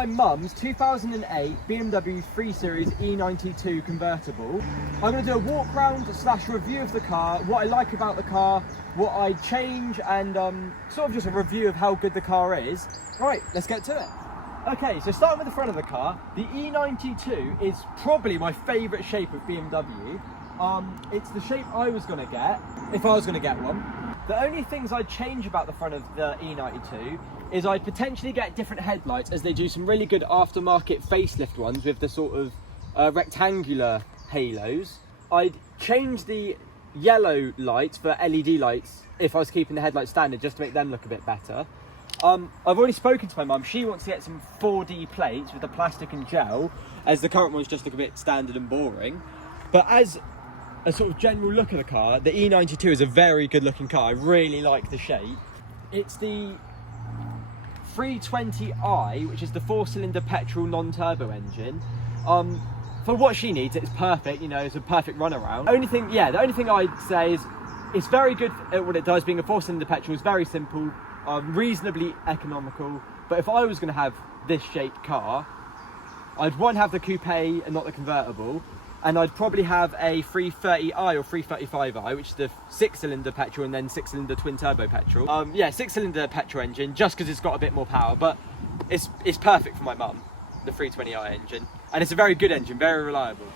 my mum's 2008 BMW 3 Series E92 convertible. I'm going to do a walk round / review of the car, what I like about the car, what I change, and sort of just a review of how good the car is. Right, let's get to it. Okay, so starting with the front of the car, the E92 is probably my favourite shape of BMW. It's the shape I was going to get, if I was going to get one. The only things I'd change about the front of the E92 is I'd potentially get different headlights, as they do some really good aftermarket facelift ones with the sort of rectangular halos. I'd change the yellow lights for LED lights if I was keeping the headlights standard, just to make them look a bit better. I've already spoken to my mum. She wants to get some 4D plates with the plastic and gel, as the current ones just look a bit standard and boring. But as a sort of general look of the car, the E92 is a very good looking car. I really like the shape. It's the 320i, which is the 4-cylinder petrol non-turbo engine. For what she needs, it's perfect. You know, it's a perfect runaround. The only thing I'd say is it's very good at what it does. Being a 4-cylinder petrol is very simple, reasonably economical. But if I was going to have this shaped car, I'd have the coupe and not the convertible, and I'd probably have a 330i or 335i, which is the 6-cylinder petrol and then 6-cylinder twin turbo petrol. 6-cylinder petrol engine, just because it's got a bit more power, but it's perfect for my mum, the 320i engine, and it's a very good engine, very reliable.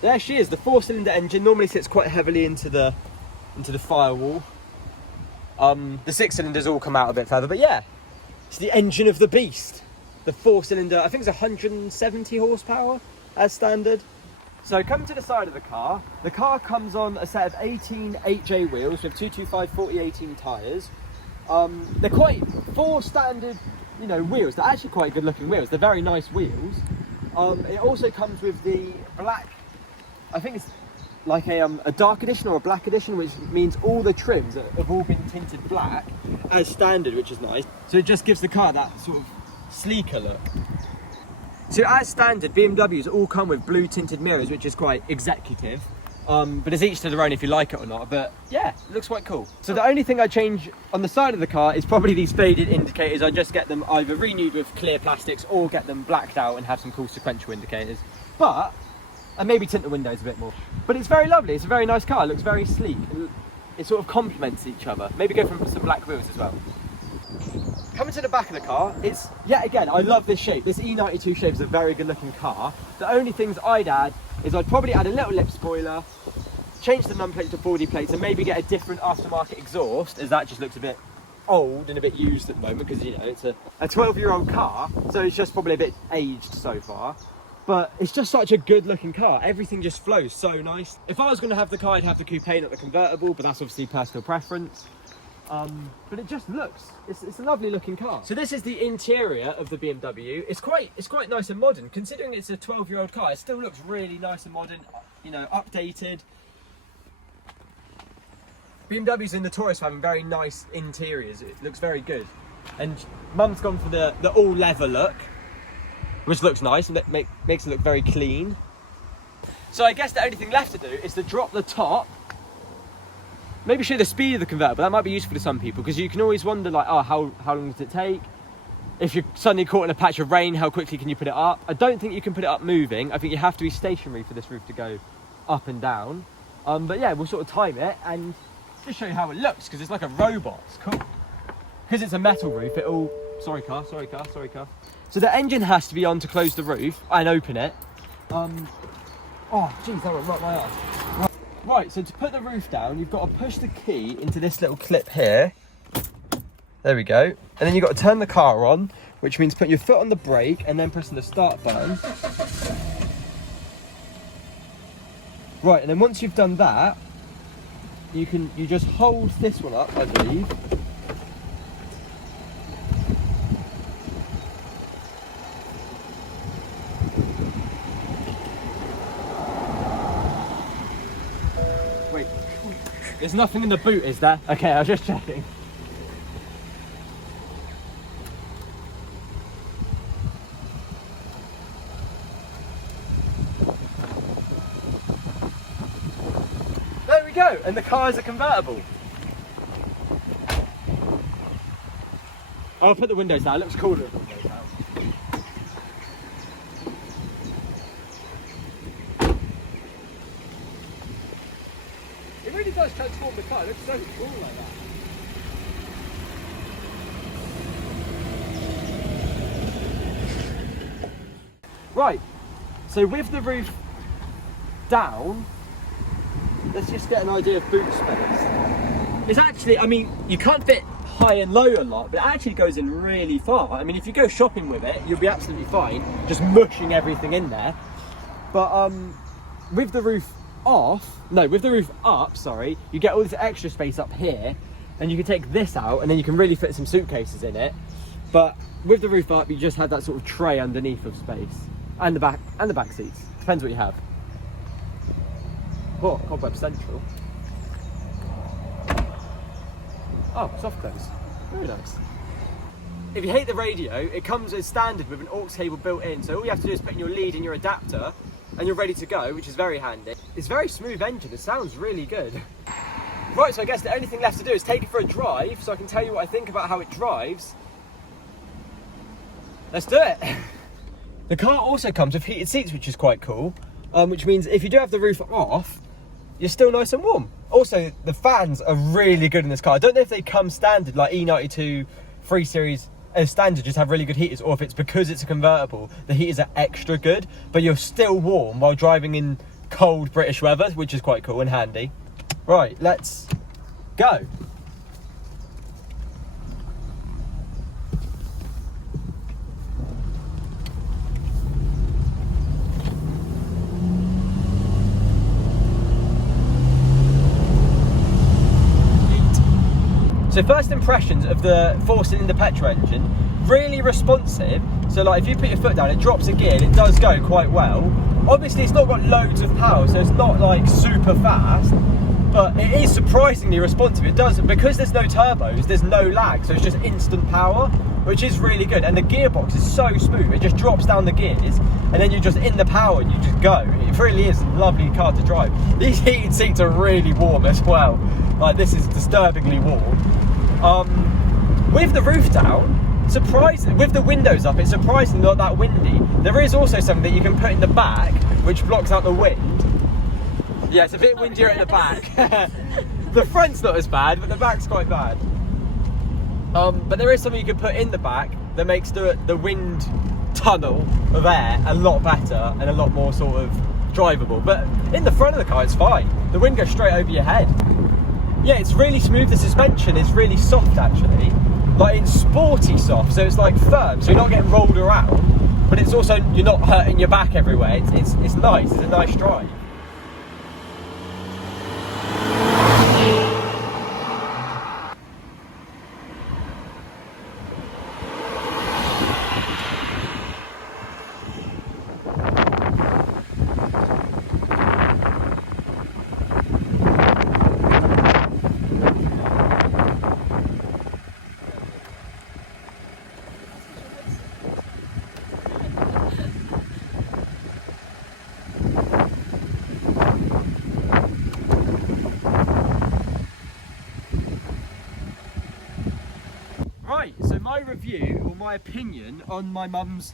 There she is. The 4-cylinder engine normally sits quite heavily into the firewall. The 6 cylinders all come out a bit further, but yeah, it's the engine of the beast. The 4-cylinder, I think it's 170 horsepower as standard. So coming to the side of the car comes on a set of 18 8J wheels with 225 40/18 tyres. They're quite, for standard, you know, wheels, they're actually quite good looking wheels. They're very nice wheels. It also comes with the black, I think it's like a dark edition or a black edition, which means all the trims have all been tinted black as standard, which is nice. So it just gives the car that sort of sleeker look. So as standard, BMWs all come with blue tinted mirrors, which is quite executive. But it's each to their own if you like it or not. But yeah, it looks quite cool. So the only thing I change on the side of the car is probably these faded indicators. I just get them either renewed with clear plastics or get them blacked out and have some cool sequential indicators. And maybe tint the windows a bit more. But it's very lovely. It's a very nice car. It looks very sleek. It sort of complements each other. Maybe go for some black wheels as well. Coming to the back of the car, it's, yet again, I love this shape. This E92 shape is a very good looking car. The only things I'd add is I'd probably add a little lip spoiler, change the number plates to 4D plates, and maybe get a different aftermarket exhaust, as that just looks a bit old and a bit used at the moment, because, you know, it's a 12-year-old car, so it's just probably a bit aged so far. But it's just such a good looking car. Everything just flows so nice. If I was going to have the car, I'd have the coupe, not the convertible, but that's obviously personal preference. But it just looks, it's a lovely looking car. So this is the interior of the BMW. It's quite nice and modern. Considering it's a 12-year-old car, it still looks really nice and modern, you know, updated. BMWs are notorious for having very nice interiors. It looks very good. And Mum's gone for the all leather look, which looks nice and makes it look very clean. So I guess the only thing left to do is to drop the top. Maybe show the speed of the convertible. That might be useful to some people, because you can always wonder, like, oh, how long does it take? If you're suddenly caught in a patch of rain, how quickly can you put it up? I don't think you can put it up moving. I think you have to be stationary for this roof to go up and down. But yeah, we'll sort of time it and just show you how it looks, because it's like a robot. It's cool. Because it's a metal roof, it all... Sorry car. So the engine has to be on to close the roof and open it. Oh, jeez, that went right my arse. Right, so to put the roof down, you've got to push the key into this little clip here. There we go. And then you've got to turn the car on, which means putting your foot on the brake and then pressing the start button. Right, and then once you've done that, you just hold this one up, I believe. Wait, there's nothing in the boot, is there? Okay, I was just checking. There we go, and the car is a convertible. I'll put the windows down, it looks cooler with the windows down. It really does transform the car, it looks so cool like that. Right, so with the roof down, let's just get an idea of boot space. It's actually, I mean, you can't fit high and low a lot, but it actually goes in really far. I mean, if you go shopping with it, you'll be absolutely fine, just mushing everything in there. But with the roof with the roof up, sorry, you get all this extra space up here, and you can take this out, and then you can really fit some suitcases in it. But with the roof up, you just have that sort of tray underneath of space, and the back seats. Depends what you have. Oh, cobweb central. Oh, soft close. Very nice. If you hate the radio, it comes as standard with an aux cable built in, so all you have to do is put in your lead and your adapter, and you're ready to go, which is very handy. It's a very smooth engine, it sounds really good. Right, so I guess the only thing left to do is take it for a drive, so I can tell you what I think about how it drives. Let's do it. The car also comes with heated seats, which is quite cool, which means if you do have the roof off, you're still nice and warm. Also, the fans are really good in this car. I don't know if they come standard, like E92 3 Series as standard, just have really good heaters, or if it's because it's a convertible, the heaters are extra good, but you're still warm while driving in cold British weather, which is quite cool and handy. Right, let's go. So first impressions of the 4-cylinder petrol engine, really responsive. So like if you put your foot down, it drops a gear and it does go quite well. Obviously it's not got loads of power, so it's not like super fast, but it is surprisingly responsive. It does, because there's no turbos, there's no lag, so it's just instant power, which is really good. And the gearbox is so smooth, it just drops down the gears and then you're just in the power and you just go. It really is a lovely car to drive. These heated seats are really warm as well. Like this is disturbingly warm. With the roof down, surprisingly, with the windows up, it's surprisingly not that windy. There is also something that you can put in the back, which blocks out the wind. Yeah, it's a bit windier at the back. The front's not as bad, but the back's quite bad. But there is something you can put in the back that makes the wind tunnel of air a lot better and a lot more sort of drivable. But in the front of the car, it's fine. The wind goes straight over your head. Yeah, it's really smooth. The suspension is really soft actually. Like it's sporty soft, so it's like firm, so you're not getting rolled around, but it's also, you're not hurting your back everywhere. It's nice, it's a nice drive. Right, so my review, or my opinion, on my mum's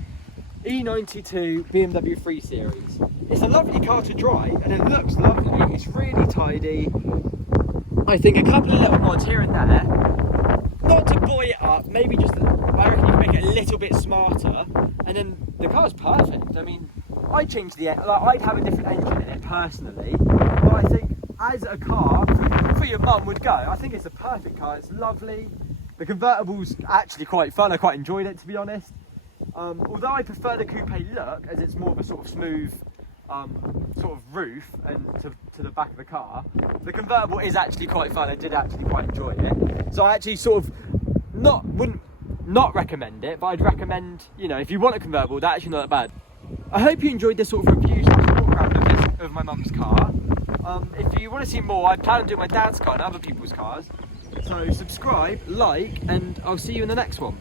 E92 BMW 3 Series. It's a lovely car to drive, and it looks lovely. It's really tidy. I think a couple of little mods here and there, not to buoy it up, maybe just, I reckon you can make it a little bit smarter, and then the car's perfect. I mean, I'd change I'd have a different engine in it personally, but I think as a car, for your mum would go. I think it's a perfect car, it's lovely. The convertible's actually quite fun, I quite enjoyed it to be honest. Although I prefer the coupe look, as it's more of a sort of smooth sort of roof and to the back of the car, the convertible is actually quite fun. I did actually quite enjoy it. So I actually sort of wouldn't not recommend it, but I'd recommend, you know, if you want a convertible, that's actually not that bad. I hope you enjoyed this sort of review / walk around of my mum's car. If you want to see more, I plan on doing my dad's car and other people's cars. So subscribe, like, and I'll see you in the next one.